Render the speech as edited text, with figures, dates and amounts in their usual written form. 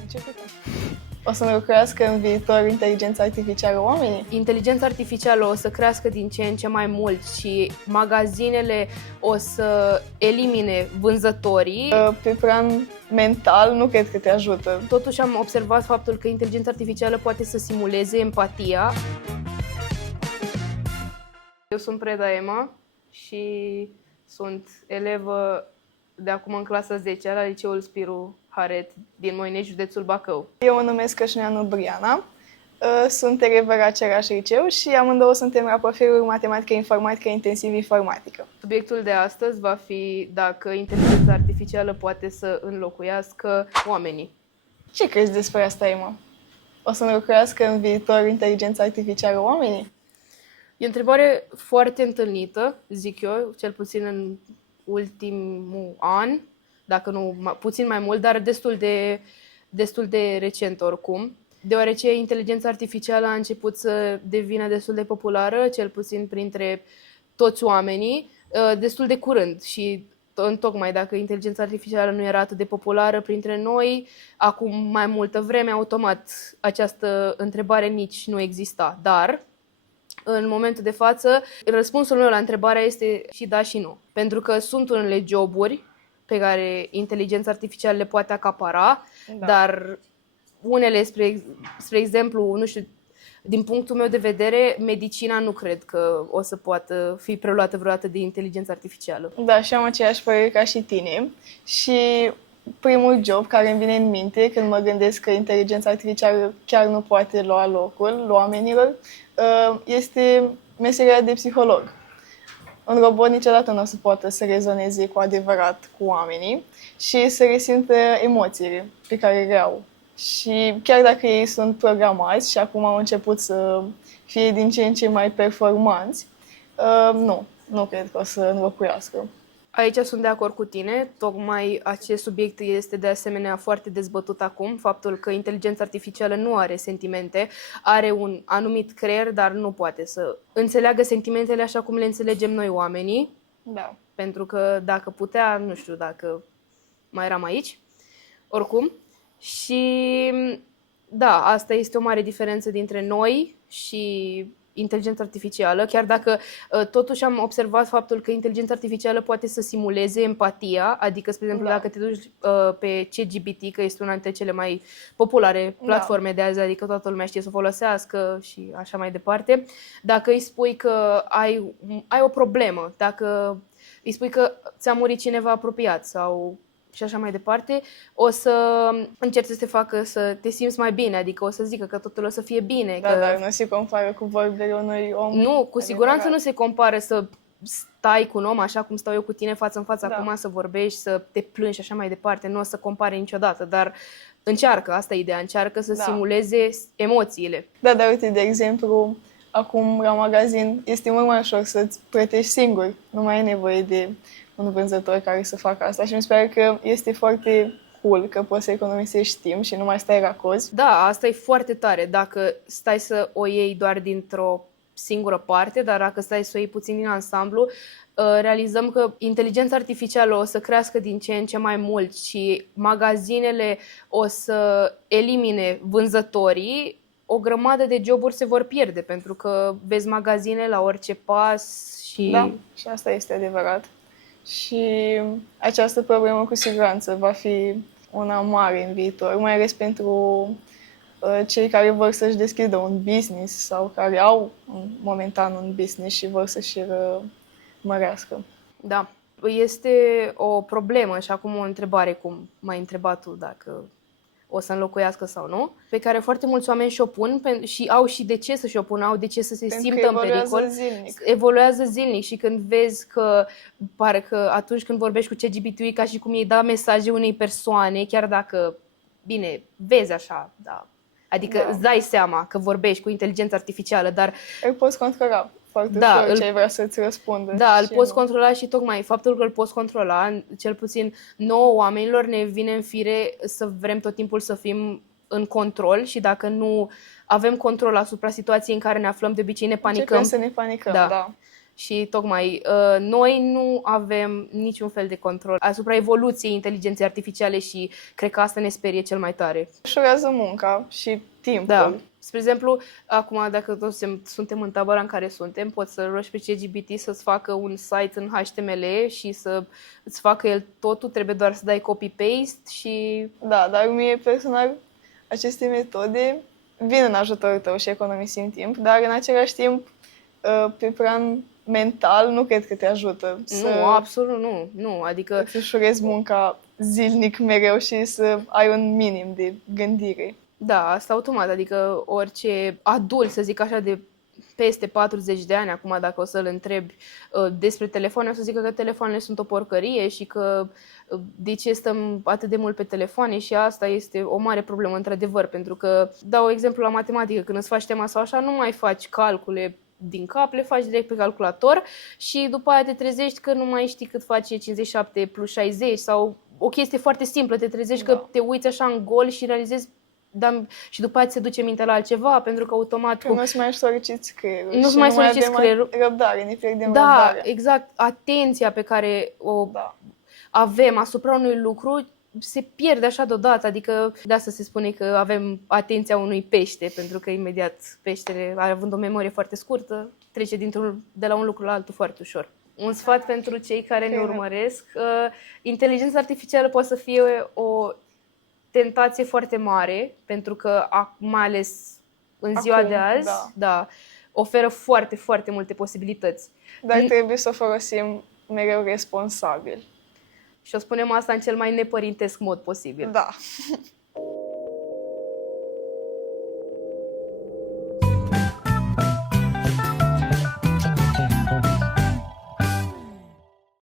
începe. O să înlocuiască în viitor inteligența artificială oamenii? Inteligența artificială o să crească din ce în ce mai mult și magazinele o să elimine vânzătorii. Pe plan mental, nu cred că te ajută. Totuși am observat faptul că inteligența artificială poate să simuleze empatia. Eu sunt Preda Emma și sunt elevă de acum în clasa 10 la Liceul Spiru Haret din Moinești, județul Bacău. Eu mă numesc Cășuneanu Briana, sunt elevă la același liceu și amândouă suntem la profilul matematică informatică intensiv informatică. Subiectul de astăzi va fi dacă inteligența artificială poate să înlocuiască oamenii. Ce crezi despre asta, Emma? O să înlocuiască în viitor inteligența artificială oamenii? E o întrebare foarte întâlnită, zic eu, cel puțin în ultimul an, dacă nu puțin mai mult, dar destul de recent oricum, deoarece inteligența artificială a început să devină destul de populară, cel puțin printre toți oamenii, destul de curând și întocmai dacă inteligența artificială nu era atât de populară printre noi, acum mai multă vreme, automat această întrebare nici nu exista, dar în momentul de față, răspunsul meu la întrebarea este și da și nu. Pentru că sunt unele joburi pe care inteligența artificială le poate acapara, dar unele, spre exemplu, nu știu, din punctul meu de vedere, medicina nu cred că o să poată fi preluată vreodată de inteligența artificială. Da, și am aceeași părere ca și tine. Și primul job care îmi vine în minte când mă gândesc că inteligența artificială chiar nu poate lua locul oamenilor, este meseria de psiholog. Un robot niciodată nu o să poată să rezoneze cu adevărat cu oamenii și să resimtă emoțiile pe care le au. Și chiar dacă ei sunt programați și acum au început să fie din ce în ce mai performanți, nu cred că o să înlocuiască. Aici sunt de acord cu tine, tocmai acest subiect este de asemenea foarte dezbătut acum, faptul că inteligența artificială nu are sentimente, are un anumit creier, dar nu poate să înțeleagă sentimentele așa cum le înțelegem noi oamenii. Da. Pentru că dacă putea, nu știu dacă mai eram aici, oricum. Și da, asta este o mare diferență dintre noi și inteligența artificială, chiar dacă totuși am observat faptul că inteligența artificială poate să simuleze empatia, adică, spre exemplu, dacă te duci pe ChatGPT, că este una dintre cele mai populare platforme de azi, adică toată lumea știe să o folosească și așa mai departe, dacă îi spui că ai o problemă, dacă îi spui că ți-a murit cineva apropiat sau și așa mai departe, o să încerci să te facă să te simți mai bine, adică o să zică că totul o să fie bine. Da, dar nu se compară cu vorbele unui om. Nu, cu siguranță nu se compară să stai cu un om așa cum stau eu cu tine față în față acum, să vorbești, să te plângi și așa mai departe. Nu o să compare niciodată, dar încearcă, asta e ideea, încearcă să simuleze emoțiile. Da, dar uite, de exemplu, acum la magazin este mult mai ușor să-ți plătești singur. Nu mai ai nevoie de un vânzător care să facă asta și mi se pare că este foarte cool că poți să economisești timp și nu mai stai la cozi. Da, asta e foarte tare dacă stai să o iei doar dintr-o singură parte, dar dacă stai să o iei puțin din ansamblu, realizăm că inteligența artificială o să crească din ce în ce mai mult și magazinele o să elimine vânzătorii, o grămadă de joburi se vor pierde, pentru că vezi magazine la orice pas și... Da, și asta este adevărat. Și această problemă cu siguranță va fi una mare în viitor, mai ales pentru cei care vor să-și deschidă un business sau care au momentan un business și vor să-și mărească. Da, este o problemă și acum o întrebare, cum m-ai întrebat tu, dacă o să înlocuiască sau nu, pe care foarte mulți oameni și-o pun și au și de ce să și-o pună, au de ce să se simtă în pericol. Zilnic. Evoluează zilnic și când vezi că parcă atunci când vorbești cu ChatGPT e ca și cum îi da mesaje unei persoane, chiar dacă, bine, vezi așa, da. Adică îți dai seama că vorbești cu inteligența artificială, dar... Îl poți controla foarte ușor ce vrea să-ți răspundă. Da, îl poți controla și tocmai faptul că îl poți controla, cel puțin nouă oamenilor ne vine în fire să vrem tot timpul să fim în control și dacă nu avem control asupra situației în care ne aflăm, de obicei ne panicăm. Începem să ne panicăm, da. Și tocmai noi nu avem niciun fel de control asupra evoluției inteligenței artificiale și cred că asta ne sperie cel mai tare. Ușurează munca și timpul. Da. Spre exemplu, acum dacă toți suntem în tabăra în care suntem, poți să rogi pe ChatGPT să-ți facă un site în HTML și să îți facă el totul, trebuie doar să dai copy-paste și... Da, dar mie personal aceste metode vin în ajutorul tău și economisim timp, dar în același timp pe plan mental nu cred că te ajută să Nu, absolut nu. Adică îți ușurezi munca zilnic mereu și să ai un minim de gândire. da, asta automat, adică orice adult, să zic așa, de peste 40 de ani, acum dacă o să-l întrebi despre telefoane, o să zică că telefoanele sunt o porcărie și că de ce stăm atât de mult pe telefoane și asta este o mare problemă, într-adevăr, pentru că, dau exemplu la matematică, când îți faci tema sau așa, nu mai faci calcule din cap, le faci direct pe calculator și după aia te trezești că nu mai știi cât face 57 plus 60 sau o chestie foarte simplă, te trezești că te uiți așa în gol și realizezi și după aceea se duce mintea la altceva, pentru că automat... Că nu-ți mai soliciți creierul. Nu-ți mai soliciți creierul. Răbdare, ne pierdem Da, răbdarea. exact. Atenția pe care o Da. avem asupra unui lucru se pierde așa deodată, adică de asta se spune că avem atenția unui pește, pentru că imediat peștele, având o memorie foarte scurtă, trece de la un lucru la altul foarte ușor. Un sfat pentru cei care ne urmăresc, inteligența artificială poate să fie o tentație foarte mare, pentru că mai ales în ziua Acum, de azi, da, oferă foarte, foarte multe posibilități. Dar trebuie să o folosim mereu responsabil. Și o spunem asta în cel mai nepărintesc mod posibil. Da.